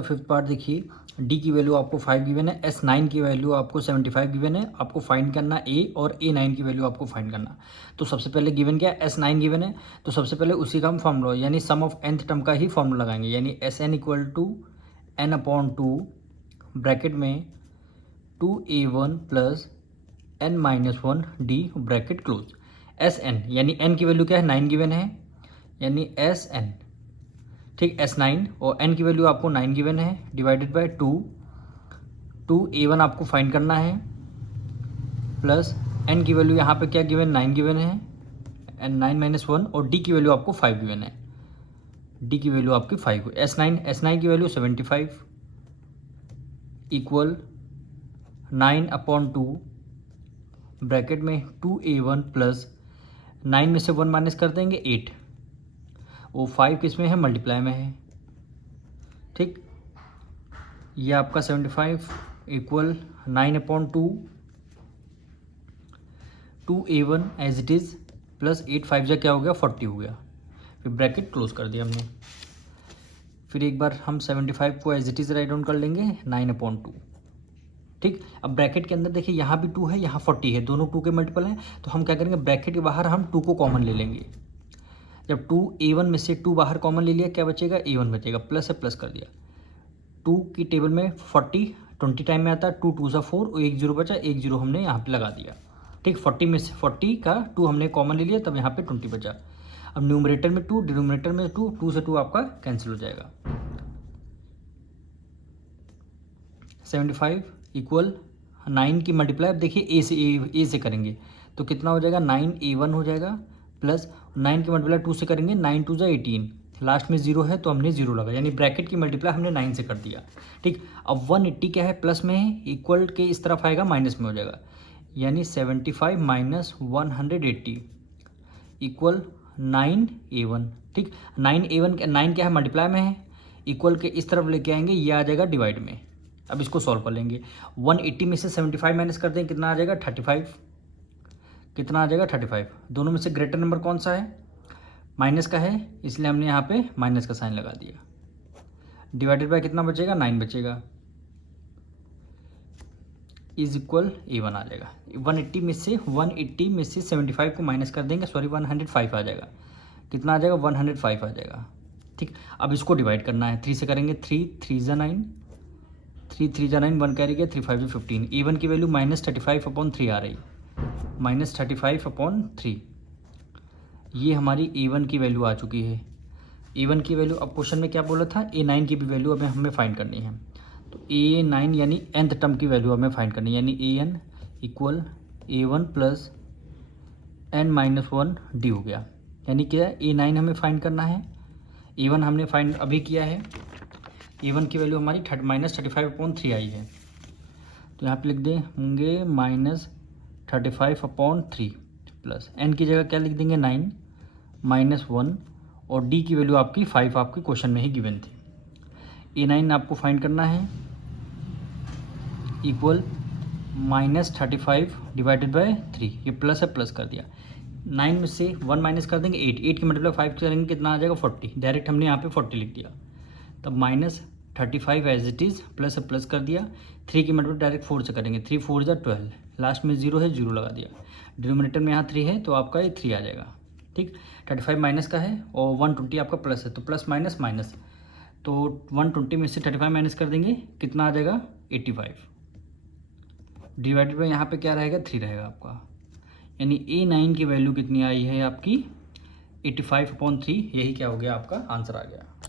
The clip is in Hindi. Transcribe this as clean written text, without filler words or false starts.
फिफ्थ पार्ट देखिए, डी की वैल्यू आपको 5 गिवन है, S9 की वैल्यू आपको 75 गिवन है, आपको फाइंड करना ए और A9 की वैल्यू आपको फाइंड करना। तो सबसे पहले गिवन क्या है, S9 गिवन है, तो सबसे पहले उसी का हम फॉर्मूला यानी सम ऑफ nth टर्म का ही फॉर्मूला लगाएंगे, यानी Sn equal to n/2 bracket में 2a1 plus n-1 d bracket close. Sn यानी n की वैल्यू क्या है, 9 गिवन है, यानी Sn ठीक S9 और n की वैल्यू आपको 9 गिवन है, डिवाइडेड बाय 2a1 आपको फाइंड करना है, प्लस n की वैल्यू यहाँ पे क्या गिवन, 9 गिवन है, एंड 9-1 और d की वैल्यू आपको 5 गिवन है, d की वैल्यू आपकी 5 है। S9 की वैल्यू 75 इक्वल 9/2 ब्रैकेट में 2a1 प्लस 9 में से 1 माइनस कर देंगे 8, वो 5 किस में है, मल्टीप्लाई में है। ठीक, ये आपका 75 equal 9/2 2a1 as it is plus 8 5 जा क्या हो गया, 40 हो गया। फिर ब्रैकेट क्लोज कर दिया हमने। फिर एक बार हम 75 को as it is write down कर लेंगे 9/2। ठीक, अब ब्रैकेट के अंदर देखिए यहाँ भी 2 है, यहाँ 40 है, दोनों 2 के मल्टीपल हैं, तो हम क्या करेंगे, ब्रैकेट के बाहर हम 2 को कॉमन ले लेंगे। जब 2a1 में से 2 बाहर कॉमन ले लिया, क्या बचेगा, a1 बचेगा, प्लस है प्लस कर दिया। 2 की टेबल में 20 टाइम में आता है, 2 2 सा 4 और 1 0 बचा, 1 0 हमने यहाँ पे लगा दिया। ठीक, 40 में से 40 का 2 हमने कॉमन ले लिया, तब यहाँ पे 20 बचा। अब न्यूमरेटर में 2, डिनोमिनेटर में 2, 2 से 2 आपका कैंसिल हो जाएगा। 75 इक्वल 9 की मल्टीप्लाई, अब देखिए ए से करेंगे तो कितना हो जाएगा, 9a1 हो जाएगा, प्लस 9 की मल्टीप्लाई 2 से करेंगे, 9 2 = 18, लास्ट में 0 है तो हमने 0 लगा, यानी ब्रैकेट की मल्टीप्लाई हमने 9 से कर दिया। ठीक, अब 180 क्या है, प्लस में है, इक्वल के इस तरफ आएगा, माइनस में हो जाएगा, यानी 75 माइनस 180 इक्वल 9a1। ठीक, 9 क्या है, मल्टीप्लाई में है, इक्वल के इस तरफ लेके आएंगे, ये आ जाएगा डिवाइड में। अब इसको सॉल्व कर लेंगे, 180 में से 75 माइनस कर दें, कितना आ जाएगा, 35। कितना आ जाएगा, 35। दोनों में से ग्रेटर नंबर कौन सा है, माइनस का है, इसलिए हमने यहाँ पे माइनस का साइन लगा दिया। डिवाइडेड बाय कितना बचेगा, 9 बचेगा, इज इक्वल a1 आ जाएगा। 180 में से 75 को माइनस कर देंगे, सॉरी 105 आ जाएगा। कितना आ जाएगा, 105 आ जाएगा। ठीक, अब इसको डिवाइड करना है, 3 से करेंगे, 3 3 = 9, 3 3 = 9, 1 कैरी गया, 3 5 = 15। a1 की वैल्यू -35/3 आ रही, -35/3। ये हमारी a1 की वैल्यू आ चुकी है। a1 की वैल्यू, अब क्वेश्चन में क्या बोला था, a9 की भी वैल्यू हमें फाइंड करनी है। तो a9 यानी nth टर्म की वैल्यू हमें फाइंड करनी है, यानी an equal a1 plus n-1 d हो गया। यानी क्या, a9 हमें फाइंड करना है, a1 हमने फाइंड अभी किया है, a1 की वैल्यू हमारी -35/3 आई है, तो यहाँ पे लिख दें होंगे -35/3 प्लस n की जगह क्या लिख देंगे, 9 -1 और d की वैल्यू आपकी 5 आपकी क्वेश्चन में ही गिवन थी। a9 आपको फाइंड करना है, इक्वल -35 डिवाइडेड बाय 3, ये प्लस है, प्लस कर दिया। 9 में से 1 माइनस कर देंगे, 8 की मल्टीप्लाई 5 करेंगे, कितना आ जाएगा, 40। डायरेक्ट हमने यहाँ पे 40 लिख दिया, तब -35 एज इट इज़, प्लस है प्लस कर दिया। 3 की मल्टीप्लाई डायरेक्ट 4 से करेंगे, 3 4 = 12, लास्ट में 0 है, 0 लगा दिया। डिनोमिनेटर में यहाँ 3 है, तो आपका ये 3 आ जाएगा। ठीक, 35 माइनस का है और 120 आपका प्लस है, तो प्लस माइनस माइनस, तो 120 में से 35 माइनस कर देंगे, कितना आ जाएगा, 85। डिवाइडेड बाय यहाँ पे क्या रहेगा, 3 रहेगा आपका, यानी a9 की वैल्यू कितनी आई है आपकी, 85/3। यही क्या हो गया, आपका आंसर आ गया।